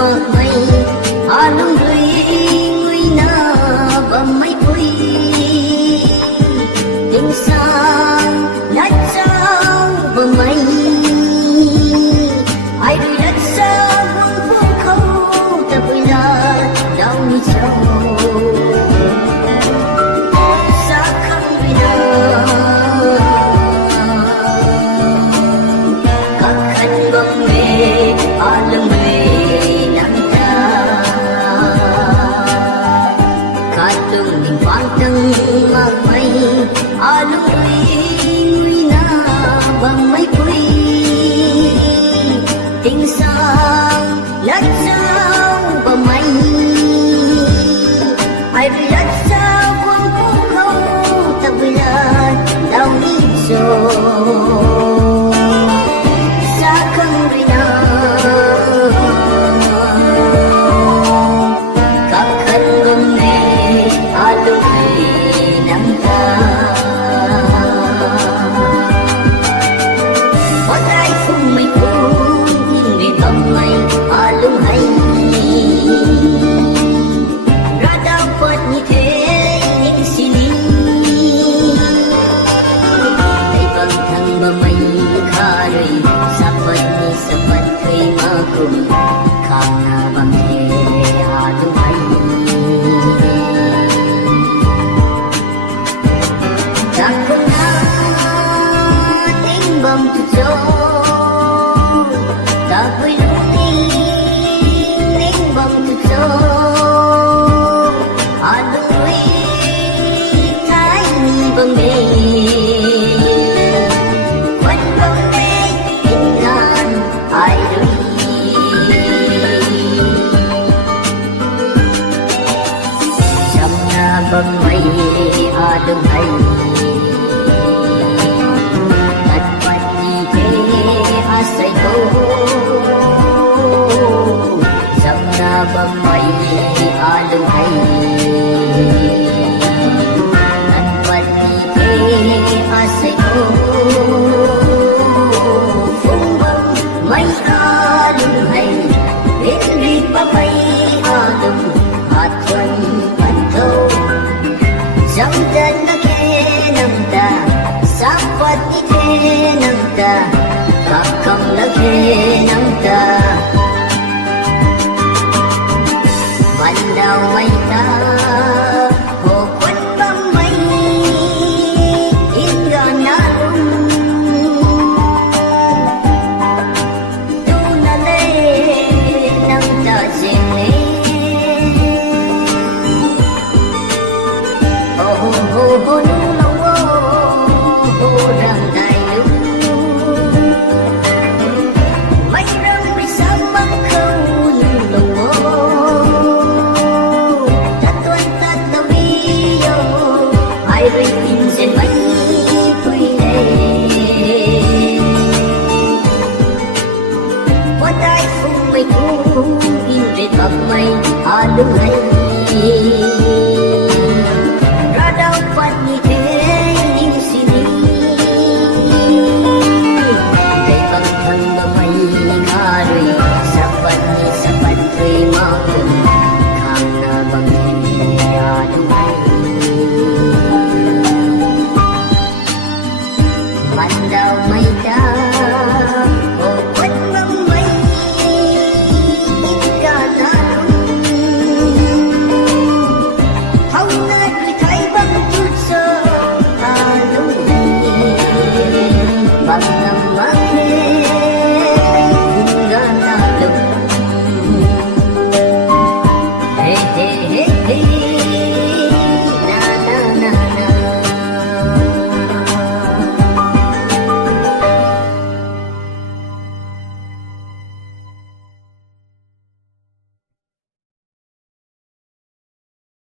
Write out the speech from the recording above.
mơ mây hà lung rơi nguy na bầm mây quỳ tình sang nát sao bầm mây ai đi đất xa buông buông khâu ta vui là đau như trâu xa không vì nào các khăn bầm mê hà lung tầng mạc mây à lung nguy na bằng mây quỳ tình sang lát sao bằng mây ai bị lát sao quăng phố không ta bị lát đau đi rồi xa không vì nào các khăn gom nề à lung bầm mây à đừng hay thật vật gì thế à say tô dầm na bầm mây à đừng hay thật vật gì thế à say tô phung bầm mây à đừng hay đến đi bầm mây à đừng hạt thuần dẫm chân nó khẽ nằm ta sát vật như thế nằm ta và không nó khẽ